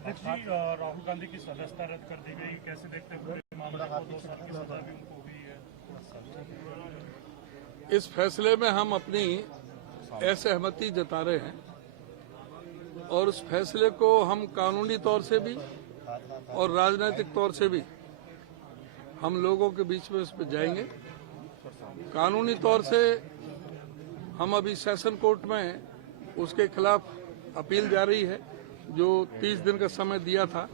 अध्यक्ष जी, राहुल गांधी की सदस्यता रद्द कर दी गई, कैसे देखते हैं पूरे मामले को? 2 साल की सजा भी उनको हुई है। इस फैसले में हम अपनी असहमति जता रहे हैं और उस फैसले को हम कानूनी तौर से भी और राजनीतिक तौर से भी हम लोगों के बीच में इस पर जाएंगे। कानूनी तौर से हम अभी सेशन कोर्ट में उसके खिलाफ अपील जारी है, जो 30 दिन का समय दिया था,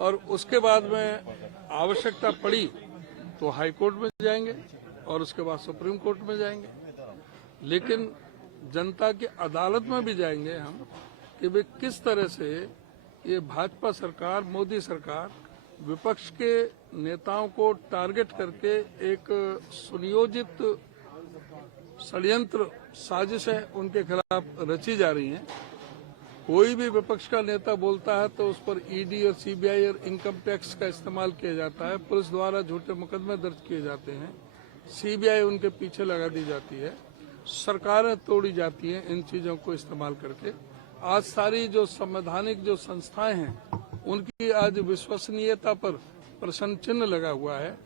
और उसके बाद में आवश्यकता पड़ी तो हाई कोर्ट में जाएंगे और उसके बाद सुप्रीम कोर्ट में जाएंगे। लेकिन जनता की अदालत में भी जाएंगे हम कि वे किस तरह से ये भाजपा सरकार, मोदी सरकार विपक्ष के नेताओं को टारगेट करके एक सुनियोजित षड्यंत्र साजिशें उनके खिलाफ रची जा रही हैं। कोई भी विपक्ष का नेता बोलता है तो उस पर ईडी और सीबीआई और इनकम टैक्स का इस्तेमाल किया जाता है, पुलिस द्वारा झूठे मुकदमे दर्ज किए जाते हैं, सीबीआई उनके पीछे लगा दी जाती है, सरकारें तोड़ी जाती हैं इन चीजों को इस्तेमाल करके। आज सारी जो संवैधानिक जो संस्थाएं हैं उनकी आज विश्वसनीयता पर प्रश्न चिन्ह लगा हुआ है।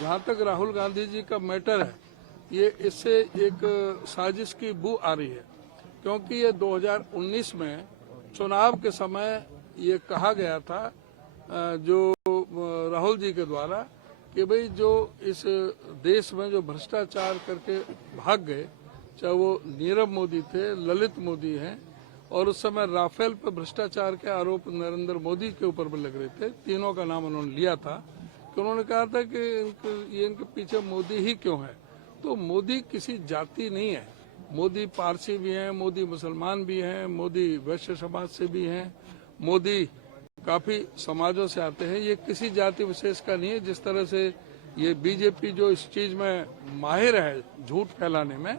जहां तक राहुल गांधी जी का मैटर है, ये इससे एक साजिश की बू आ रही है, क्योंकि ये 2019 में चुनाव के समय ये कहा गया था जो राहुल जी के द्वारा कि भाई जो इस देश में जो भ्रष्टाचार करके भाग गए, चाहे वो नीरव मोदी थे, ललित मोदी हैं, और उस समय राफेल पर भ्रष्टाचार के आरोप नरेंद्र मोदी के ऊपर भी लग रहे थे, तीनों का नाम उन्होंने लिया था, कि उन्होंने कहा था कि इनके पीछे मोदी ही क्यों है। तो मोदी किसी जाति नहीं है, मोदी पारसी भी हैं, मोदी मुसलमान भी हैं, मोदी वैश्य समाज से भी हैं, मोदी काफी समाजों से आते हैं। ये किसी जाति विशेष का नहीं है। जिस तरह से ये बीजेपी जो इस चीज में माहिर है झूठ फैलाने में,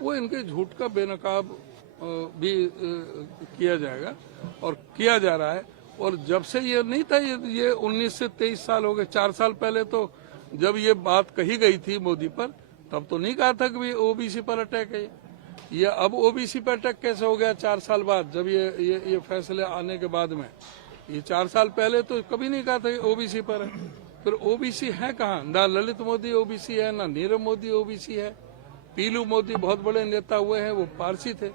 वो इनके झूठ का बेनकाब भी किया जाएगा और किया जा रहा है। और जब से ये नहीं था, ये 19 से 23 साल हो गए। 4 साल पहले तो जब ये बात कही गई थी मोदी पर, तब तो नहीं कहा था कि ओबीसी पर अटैक है। ये अब ओबीसी पर अटैक कैसे हो गया 4 साल बाद, जब ये फैसले आने के बाद में? ये 4 साल पहले तो कभी नहीं कहा था ओबीसी पर है। फिर ओबीसी है कहाँ? ना ललित मोदी ओबीसी है, ना नीरव मोदी ओबीसी है। पीलू मोदी बहुत बड़े नेता हुए हैं, वो पारसी थे।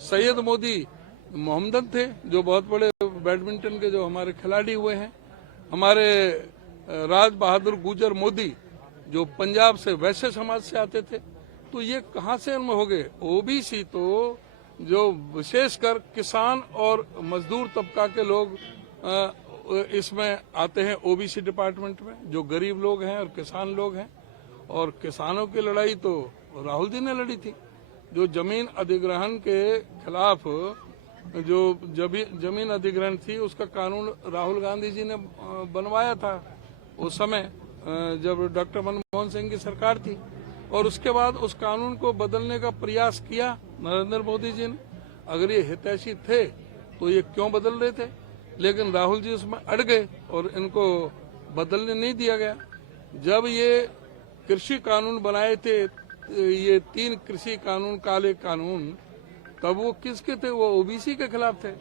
सैयद मोदी मोहम्मदन थे, जो बहुत बड़े बैडमिंटन के जो हमारे खिलाड़ी हुए हैं। हमारे राज बहादुर गुजर मोदी जो पंजाब से वैश्य समाज से आते थे। तो ये कहाँ से उनमें हो गए? ओबीसी तो जो विशेषकर किसान और मजदूर तबका के लोग इसमें आते हैं ओबीसी डिपार्टमेंट में, जो गरीब लोग हैं और किसान लोग हैं। और किसानों की लड़ाई तो राहुल जी ने लड़ी थी। जो जमीन अधिग्रहण के खिलाफ जो जमीन अधिग्रहण थी, उसका कानून राहुल गांधी जी ने बनवाया था उस समय जब डॉक्टर मनमोहन सिंह की सरकार थी। और उसके बाद उस कानून को बदलने का प्रयास किया नरेंद्र मोदी जी ने। अगर ये हितैषी थे तो ये क्यों बदल रहे थे? लेकिन राहुल जी उसमें अड़ गए और इनको बदलने नहीं दिया गया। जब ये कृषि कानून बनाए थे, ये 3 कृषि कानून, काले कानून, तब वो किसके थे? वो ओबीसी के खिलाफ थे,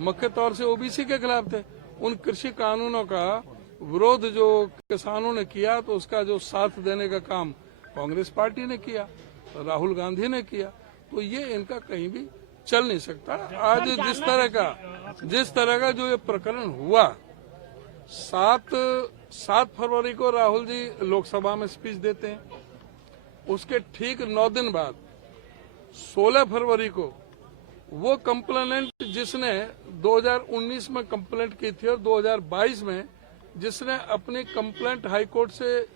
मुख्य तौर से ओबीसी के खिलाफ थे। उन कृषि कानूनों का विरोध जो किसानों ने किया, तो उसका जो साथ देने का काम कांग्रेस पार्टी ने किया, राहुल गांधी ने किया। तो ये इनका कहीं भी चल नहीं सकता। आज जिस तरह का जो ये प्रकरण हुआ, 7 फरवरी को राहुल जी लोकसभा में स्पीच देते हैं, उसके ठीक 9 दिन बाद 16 फरवरी को वो कंप्लेनेंट जिसने 2019 में कंप्लेंट की थी और 2022 में जिसने अपनी कंप्लेंट हाई कोर्ट से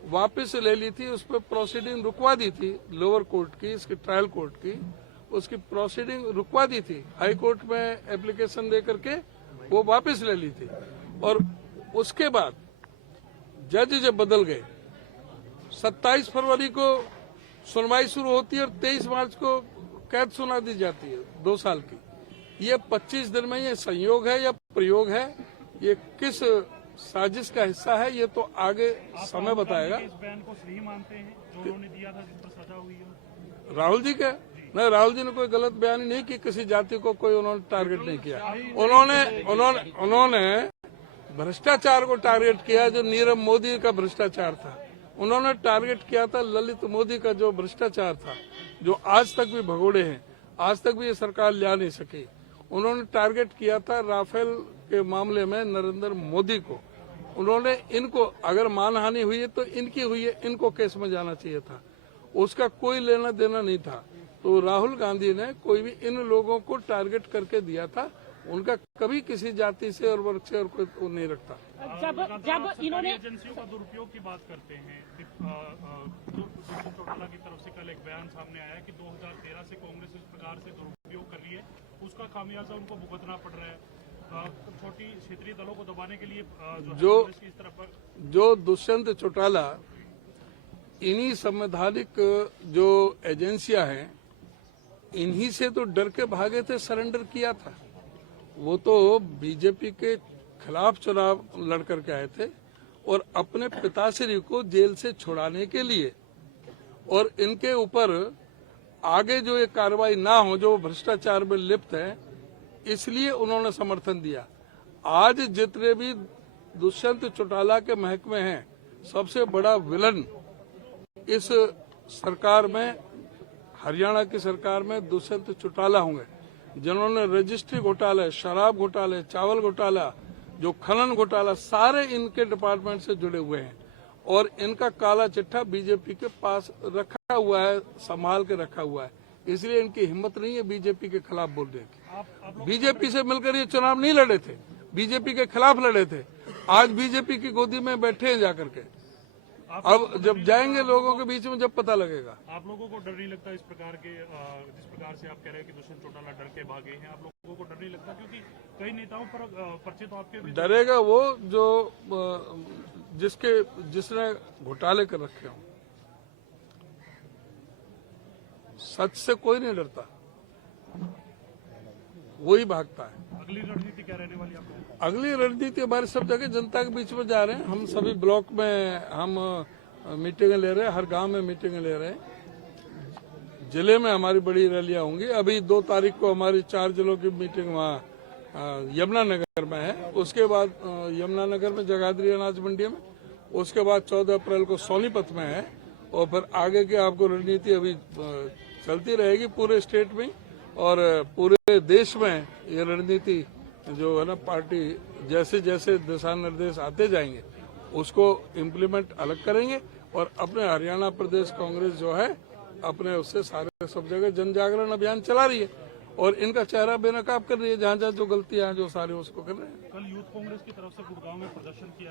वापस ले ली थी, उस पर प्रोसीडिंग रुकवा दी थी लोअर कोर्ट की, इसकी ट्रायल कोर्ट की, उसकी प्रोसीडिंग रुकवा दी थी हाई कोर्ट में एप्लीकेशन दे करके वो वापस ले ली थी। और उसके बाद जज जब बदल गए, 27 फरवरी को सुनवाई शुरू होती है और 23 मार्च को कैद सुना दी जाती है 2 साल की। ये 25 दिन में ये संयोग है या प्रयोग है, ये किस साजिश का हिस्सा है, ये तो आगे समय बताएगा। इस बयान को सही मानते हैं जो उन्होंने दिया था, जिस पर सजा हुई है? राहुल जी का नहीं, राहुल जी ने कोई गलत बयान नहीं की, किसी जाति को कोई उन्होंने टारगेट नहीं किया। उन्होंने भ्रष्टाचार को टारगेट किया, जो नीरव मोदी का भ्रष्टाचार था। उन्होंने टारगेट किया था ललित मोदी का जो भ्रष्टाचार था, जो आज तक भी भगोड़े हैं, आज तक भी ये सरकार ला नहीं सकी। उन्होंने टारगेट किया था राफेल के मामले में नरेंद्र मोदी को। उन्होंने इनको, अगर मानहानि हुई है तो इनकी हुई है, इनको केस में जाना चाहिए था, उसका कोई लेना देना नहीं था। तो राहुल गांधी ने कोई भी इन लोगों को टारगेट करके दिया था, उनका कभी किसी जाति से और वर्ग से और कोई वो नहीं रखता। जब इन्होंने एजेंसियों का दुरुपयोग की बात करते हैं, दुष्यंत चौटाला की तरफ से कल एक बयान सामने आया कि 2013 से कांग्रेस इस प्रकार से दुरुपयोग कर रही है, उसका खामियाजा उनको भुगतना पड़ रहा है। छोटी क्षेत्रीय दलों को दबाने के लिए जो दुष्यंत चौटाला इन्हीं संवैधानिक जो एजेंसियां हैं, इन्हीं से तो डर के भागे थे, सरेंडर किया था। वो तो बीजेपी के खिलाफ चुनाव लड़ करके आए थे और अपने पिताश्री को जेल से छुड़ाने के लिए और इनके ऊपर आगे जो ये कार्रवाई ना हो, जो भ्रष्टाचार में लिप्त है, इसलिए उन्होंने समर्थन दिया। आज जितने भी दुष्यंत चौटाला के महकमे हैं, सबसे बड़ा विलन इस सरकार में, हरियाणा की सरकार में दुष्यंत चौटाला होंगे, जिन्होंने रजिस्ट्री घोटाले, शराब घोटाले, चावल घोटाला, जो खनन घोटाला, सारे इनके डिपार्टमेंट से जुड़े हुए हैं और इनका काला चिट्ठा बीजेपी के पास रखा हुआ है, संभाल के रखा हुआ है। इसलिए इनकी हिम्मत नहीं है बीजेपी के खिलाफ बोलने की। बीजेपी से मिलकर ये चुनाव नहीं लड़े थे, बीजेपी के खिलाफ लड़े थे। आज बीजेपी की गोदी में बैठे हैं जाकर के। अब जब जाएंगे लोगों के बीच में, जब पता लगेगा। आप लोगों को डर नहीं लगता इस प्रकार के, जिस प्रकार से आप कह रहे हैं कि दुष्यंत चौटाला डर के भागे हैं, आप लोगों को डर नहीं लगता? क्योंकि कई नेताओं पर पर्चे तो आपके भी डरेगा वो जो जिसने घोटाले कर रखे हों। सच से कोई नहीं डरता, वही भागता है। अगली रणनीति क्या रहने वाली आपको? अगली रणनीति हमारे सब जगह जनता के बीच में जा रहे हैं। हम सभी ब्लॉक में हम मीटिंगें ले रहे हैं, हर गांव में मीटिंगें ले रहे हैं। जिले में हमारी बड़ी रैलियां होंगी। अभी 2 तारीख को हमारी 4 जिलों की मीटिंग वहाँ यमुनानगर में है। उसके बाद यमुनानगर में जगाधरी अनाज मंडी में, उसके बाद 14 अप्रैल को सोनीपत में है और फिर आगे की आपको रणनीति अभी चलती रहेगी पूरे स्टेट में और पूरे देश में। ये रणनीति जो है ना, पार्टी जैसे जैसे दिशा निर्देश आते जाएंगे उसको इम्प्लीमेंट अलग करेंगे और अपने हरियाणा प्रदेश कांग्रेस जो है अपने उससे सारे सब जगह जन जागरण अभियान चला रही है और इनका चेहरा बेनकाब कर रही है। जहाँ जहाँ जो गलतियां हैं जो सारे उसको कर रहे हैं। कल यूथ कांग्रेस की तरफ से गुड़गांव में प्रदर्शन किया